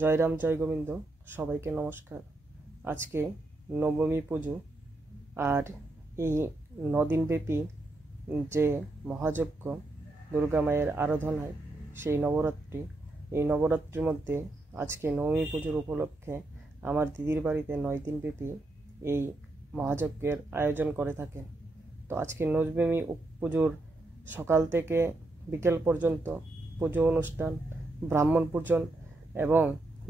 জয়রাম জয় গোবিন্দ, সবাইকে নমস্কার। আজকে নবমী পুজো আর এই 9 দিনব্যাপী যে মহাযজ্ঞ দুর্গা মায়ের আরাধনায় সেই নবরাত্রি, এই নবরাত্রির মধ্যে আজকে নবমী পুজোর উপলক্ষে আমার দিদির বাড়িতে 9 দিনব্যাপী এই মহাযজ্ঞের আয়োজন করে থাকে। তো আজকে নবমী পুজোর সকাল থেকে বিকেল পর্যন্ত পুজো অনুষ্ঠান, ব্রাহ্মণ পূজন এবং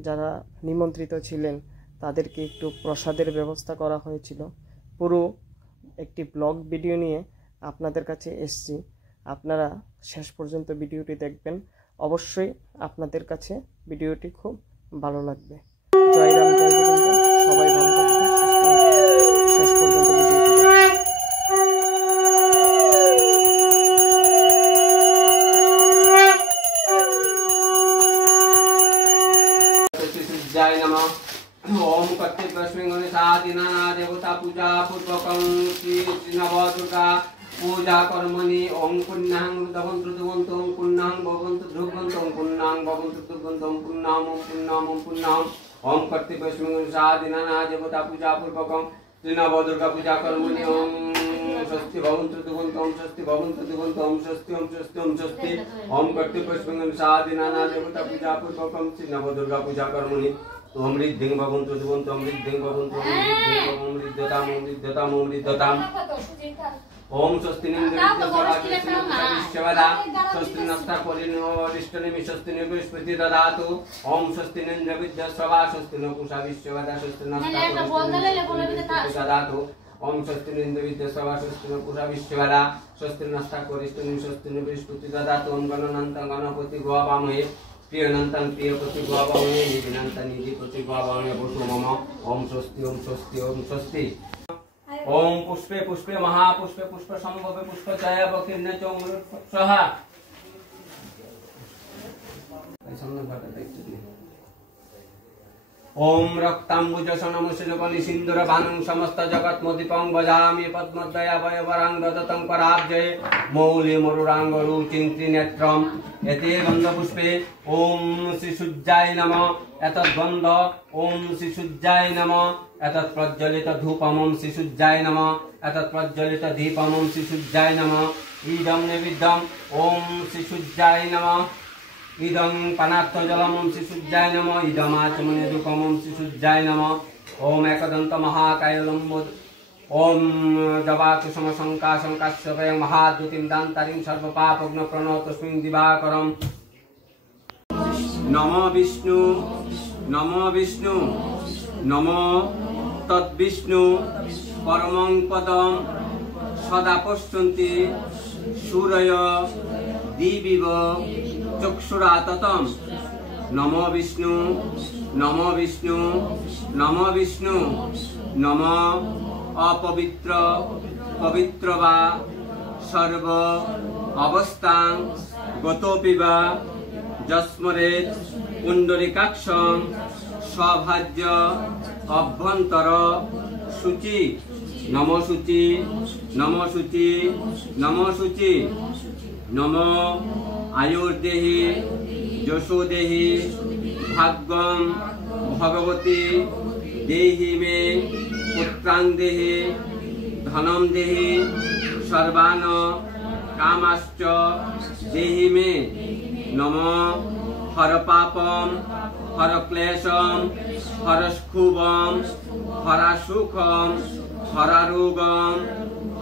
যারা নিমন্ত্রিত ছিলেন তাদেরকে একটু প্রসাদের ব্যবস্থা করা হয়েছিল। পুরো একটি ব্লগ ভিডিও নিয়ে আপনাদের কাছে এসেছি। আপনারা শেষ পর্যন্ত ভিডিওটি দেখবেন, অবশ্যই আপনাদের কাছে ভিডিওটি খুব ভালো লাগবে। জয় রাম জয় গোবিন্দ, সবাই ভালো থাকবেন, শেষ পর্যন্ত ভিডিওটি जय नमः। ओम कर्तव्यस्मिंगणिसादिना देवता पूजा पूर्वकं श्री नवदुर्गा पूजा कर्मणि ओम पुण्यं दवन्तु पुण्यं भवन्तु ध्रुवन्तं पुण्यं भवन्तु ध्रुवन्तं पुण्यं पुण्यं ओम कर्तव्यस्मिंगणिसादिना देवता पूजा पूर्वकं श्री नवदुर्गा पूजा कर्मणि ओम स्वस्ति भवन्तु ध्रुवन्तं स्वस्ति भवन्तु ध्रुवन्तं स्वस्ति ओम स्वस्ति ओम कर्तव्यस्मिंगणिसादिना देवता पूजा पूर्वकं श्री नवदुर्गा पूजा कर्मणि ओम ऋद्धिं भवन्तु ध्रुवन्तं ऋद्धिं भवन्तु अमृतताम् ओम स्वस्ति निन्द्रिश्चवदा स्वस्ति नस्ता परिनिष्टनिमि स्वस्ति निर्विस्मृति ददातु ओम स्वस्ति निन्द्रविद्यस्ववा स्वस्ति न कुशा विश्ववदा स्वस्ति नस्ता परिनिष्टनिमि ददातु ओम स्वस्ति निन्द्रविद्यस्ववा स्वस्ति न कुशा विश्ववदा स्वस्ति नस्ता परिनिष्टनिमि स्वस्ति निर्विस्मृति ददातु ओम गणनन्तं गणपति गोवामहे प्रियनन्तं प्रियपति गोवामहे निधिनन्तं निधिपति गोवामहे वसु मम ओम स्वस्ति ओम स्वस्ति ओम स्वस्ति ओम पुष्पे पुष्पे महापुष्पे पुष्प संभवे पुष्प छाया बकिर्ने च अमृत स्वाहा ओम रक्ताम्बुजसनमुषजपनि सिन्दूरभानुं समस्त जगत्मदीपं भजामि पद्मदया वयवरां ददतं कराब्जये मौली मरुराङ्गरुचिं त्रिनेत्रम् एते गन्धपुष्पे ओम श्री सूर्याय नमः एतद्गन्ध ओम श्री सूर्याय नमः एतत् प्रज्वलित धूपम् ओम श्री सूर्याय नमः एतत् प्रज्वलित दीपम् ओम श्री सूर्याय नमः इदं नैवेद्यम् ओम श्री सूर्याय नमः इदं पानार्थजलम् ओम श्री सूर्याय नमः इदमाचमने धूपम् ओम श्री सूर्याय नमः ओम एकदन्त महाकाय लम्बोद ओम जवाकुसुम शङ्काशं काश्यपयं महाद्युतिं दान्तारिं सर्वपापघ्न प्रणतस्मिन् दिवाकरम् नमो विष्णु नमो तद्विष्णु परमं पदं सदा पश्यन्ति सूरय दिविव चक्षुराततं नमो विष्णु नमो अपवित्र पवित्र वा सर्व अवस्थां गतोऽपि वा जस्मरेत् पुण्डरीकाक्षं सभाज्य अभ्यन्तर शुचि नमो शुचि नमो आयुर्देहि यशोदेहि भाग्यं भगवती देहि मे पुत्रां देहि धनं देहि सर्वान् कामाश्च देहि मे नमो हर पापं हर क्लेशं हर क्षुभं हर सुखं हर रोगं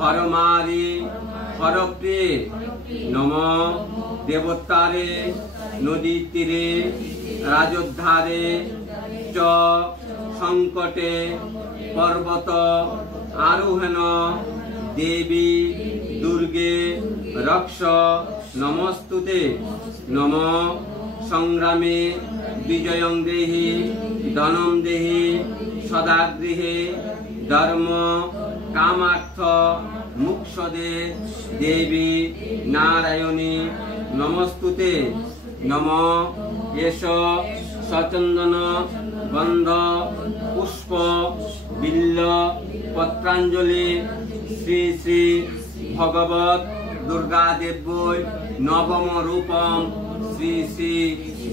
हर मारि हर प्रिय नमो देवतारे नदी तीरे राजोद्धारे च संकटे पर्वत आरोहण देवी दुर्गे रक्ष नमस्तुते नमो संग्रामे विजयं देहि धनं देहि सदा गृहे धर्म कामार्थ मोक्षदे देवी नारायणी नमस्तुते नमो येष सचन्दन गंध पुष्प बिल्ल पत्रांजलि श्री श्री भगवत दुर्गा देव्यै नवम रूपम श्री श्री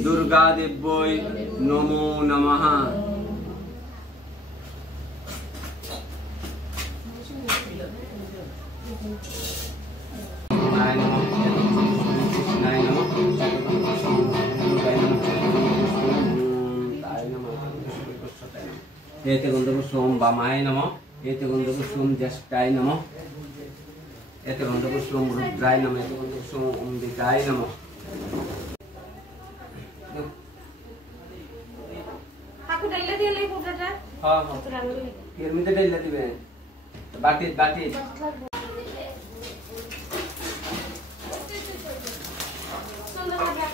दुर्गा देव्यै नमो नमः। एते गंधपुष्पम वामाय नमः। एते गंधपुष्पम ज्येष्ठाय नमः। एते गंधपुष्पम रुद्राय नमः। एते गंधपुष्पम अंबिकाय नमः। आपको डालला दिया ले फोटोटा। हां हां तो डालला ले এর মধ্যে ডাইলা দিবে বাটি বাটি सुंदर लगा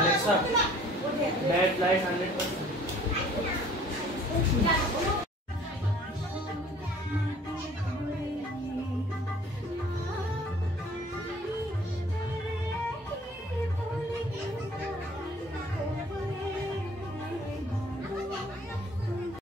Alexa, bad light 100%.